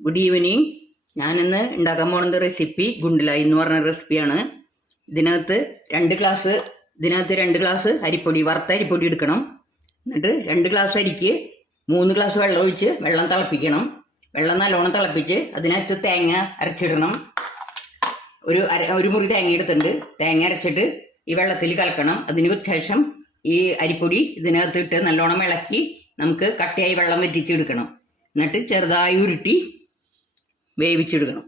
Good evening. ഞാനിന്ന് ഉണ്ടാക്കാൻ പോകുന്ന റെസിപ്പി ഗുണ്ടിലായി എന്ന് പറഞ്ഞ റെസിപ്പിയാണ്. ഇതിനകത്ത് രണ്ട് ഗ്ലാസ് അരിപ്പൊടി, വറുത്ത അരിപ്പൊടി എടുക്കണം. എന്നിട്ട് 2 ഗ്ലാസ് അരിക്ക് 3 ഗ്ലാസ് വെള്ളം ഒഴിച്ച് വെള്ളം തിളപ്പിക്കണം. വെള്ളം നല്ലോണം തിളപ്പിച്ച് അതിനകത്ത് തേങ്ങ അരച്ചിടണം. ഒരു മുറി തേങ്ങ എടുത്തിട്ടുണ്ട്. തേങ്ങ അരച്ചിട്ട് ഈ വെള്ളത്തിൽ കലക്കണം. അതിന് ശേഷം ഈ അരിപ്പൊടി ഇതിനകത്ത് ഇട്ട് നല്ലോണം ഇളക്കി നമുക്ക് കട്ടിയായി വെള്ളം വറ്റിച്ചെടുക്കണം. എന്നിട്ട് ചെറുതായി ഉരുട്ടി വേവിച്ചെടുക്കണം.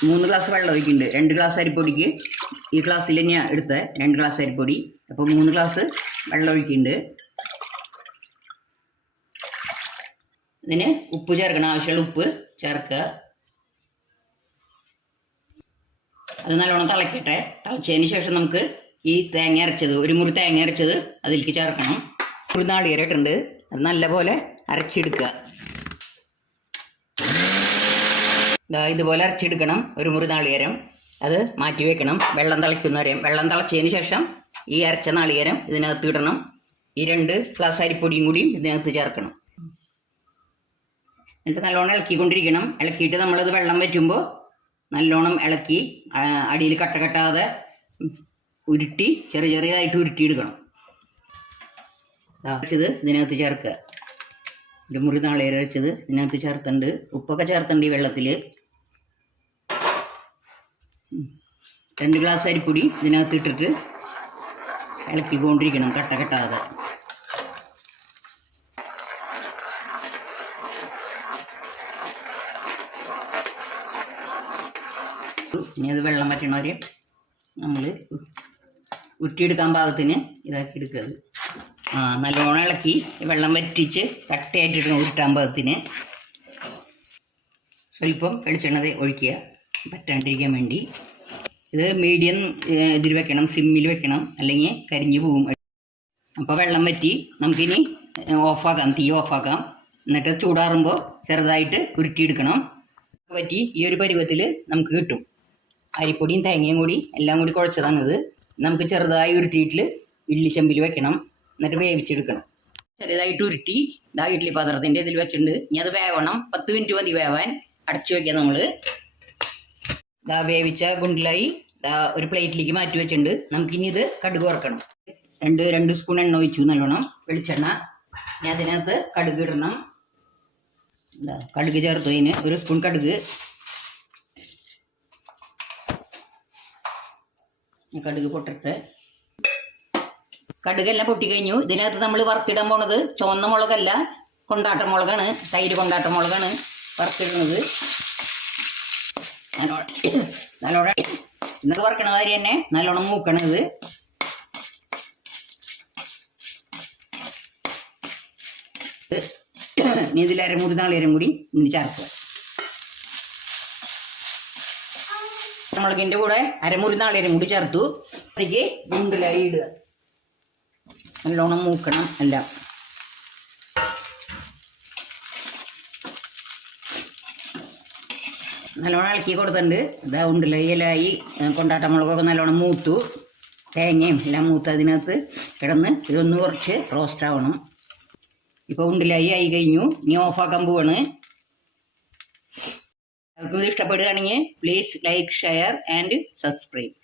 3 ഗ്ലാസ് വെള്ളം ഒഴിക്കുന്നുണ്ട്. 2 ഗ്ലാസ് അരിപ്പൊടിക്ക് ഈ ഗ്ലാസ്സിൽ ഞാൻ എടുത്ത 2 ഗ്ലാസ് അരിപ്പൊടി. അപ്പോൾ 3 ഗ്ലാസ് വെള്ളം ഒഴിക്കുന്നുണ്ട്. ഇതിന് ഉപ്പ് ചേർക്കണം. ആവശ്യമുള്ള ഉപ്പ് ചേർക്കുക. അത് നല്ലോണം തിളക്കട്ടെ. തിളച്ചതിന് ശേഷം നമുക്ക് ഈ തേങ്ങ അരച്ചത്, ഒരു മുറി തേങ്ങ അരച്ചത് അതിലേക്ക് ചേർക്കണം. ഒരു നാളികേരട്ടുണ്ട്, അത് നല്ലപോലെ അരച്ചെടുക്കുക. ഇതുപോലെ അരച്ചെടുക്കണം. ഒരു മുറി നാളികേരം അത് മാറ്റി വെക്കണം. വെള്ളം തിളയ്ക്കുന്നവരെ. വെള്ളം തിളച്ചതിന് ശേഷം ഈ അരച്ച നാളികേരം ഇതിനകത്ത് ഇടണം. ഈ 2 ഗ്ലാസ് അരിപ്പൊടിയും കൂടിയും ഇതിനകത്ത് ചേർക്കണം. എന്നിട്ട് നല്ലോണം ഇളക്കിക്കൊണ്ടിരിക്കണം. ഇളക്കിയിട്ട് നമ്മളത് വെള്ളം വറ്റുമ്പോൾ നല്ലോണം ഇളക്കി അടിയിൽ കട്ട കെട്ടാതെ ഉരുട്ടി ചെറിയതായിട്ട് ഉരുട്ടിയെടുക്കണം. വെച്ചത് ഇതിനകത്ത് ചേർക്കുക. ഒരു മുറി നാളികേരം വെച്ചത് ഇതിനകത്ത് ചേർത്തുണ്ട്. ഉപ്പൊക്കെ ചേർത്തുണ്ട് ഈ വെള്ളത്തിൽ. 2 ഗ്ലാസ് അരിപ്പൊടി ഇതിനകത്ത് ഇട്ടിട്ട് ഇളക്കിക്കൊണ്ടിരിക്കണം, കട്ട കെട്ടാതെ. ഇനി അത് വെള്ളം വറ്റണവരെ നമ്മൾ ഉരുട്ടിയെടുക്കാൻ പാകത്തിന് ഇതാക്കി എടുക്കുന്നത്. നല്ലോണം ഇളക്കി വെള്ളം വറ്റിച്ച് കട്ടയായിട്ടിട്ട് ഉരുട്ടാൻ പാകത്തിന് സ്വല്പം വെളിച്ചെണ്ണ ഒഴിക്കുക, പറ്റാണ്ടിരിക്കാൻ വേണ്ടി. ഇത് മീഡിയം ഇതിൽ വെക്കണം, സിമ്മിൽ വെക്കണം, അല്ലെങ്കിൽ കരിഞ്ഞു പോകും. അപ്പോൾ വെള്ളം വറ്റി നമുക്കിനി ഓഫാക്കാം, തീ ഓഫാക്കാം. എന്നിട്ട് ചൂടാറുമ്പോൾ ചെറുതായിട്ട് ഉരുട്ടിയെടുക്കണം. വറ്റി ഈ ഒരു പരുവത്തിൽ നമുക്ക് കിട്ടും. അരിപ്പൊടിയും തേങ്ങയും കൂടി എല്ലാം കൂടി കുഴച്ചതാണിത്. നമുക്ക് ചെറുതായി ഉരുട്ടിയിട്ട് ഇഡ്ഡലിച്ചെമ്പിൽ വെക്കണം. എന്നിട്ട് വേവിച്ചെടുക്കണം. ചെറുതായിട്ട് ഉരുട്ടി ഇഡ്ഡലി പാത്രത്തിൻ്റെ ഇതിൽ വെച്ചിട്ടുണ്ട്. ഇനി അത് വേവണം. 10 മിനിറ്റ് മതി വേവാൻ. അടച്ചു വയ്ക്കുക. നമ്മൾ വേവിച്ച ഗുണ്ടിലായി ഒരു പ്ലേറ്റിലേക്ക് മാറ്റി വെച്ചിട്ടുണ്ട്. നമുക്കിനി ഇത് കടുക് വറുക്കണം. 2 സ്പൂൺ എണ്ണ ഒഴിച്ചു, നല്ലോണം വെളിച്ചെണ്ണ. ഇനി അതിനകത്ത് കടുക് ഇടണം. കടുക് ചേർത്തു. അതിന് 1 സ്പൂൺ കടുക്. കടുക് പൊട്ടിട്ട് കടുകെല്ലാം പൊട്ടിക്കഴിഞ്ഞു. ഇതിനകത്ത് നമ്മൾ വറുത്തിടാൻ പോണത് ചുവന്ന മുളകല്ല, കൊണ്ടാട്ട മുളകാണ്. തൈര് കൊണ്ടാട്ട മുളകാണ് വറുത്തിടുന്നത്. നല്ലോണം ഇന്നത് വറുക്കണ മാതിരി തന്നെ നല്ലോണം മൂക്കണത്. ഇനി ഇതിൽ അരമുറി നാളികേരം കൂടി ഇനി ചേർക്കുക. മുളകിൻ്റെ കൂടെ അരമുറി നാളികേരം കൂടി ചേർത്തു. അതിലേക്ക് ഗുണ്ടിലായി ഇടുക. നല്ലോണം മൂക്കണം എല്ലാം. നല്ലോണം ഇളക്കി കൊടുത്തിട്ടുണ്ട്. ഇതാ ഉണ്ടിലായി കൊണ്ടാട്ട മുളകൊക്കെ നല്ലോണം മൂത്തു. തേങ്ങയും എല്ലാം മൂത്ത് അതിനകത്ത് കിടന്ന് ഇതൊന്ന് കുറച്ച് റോസ്റ്റ് ആവണം. ഇപ്പോൾ ഉണ്ടിലായി ആയി കഴിഞ്ഞു. ഇനി ഓഫാക്കാൻ പോവാണ്. എല്ലാവർക്കും ഇത് ഇഷ്ടപ്പെടുകയാണെങ്കിൽ please like, share and subscribe.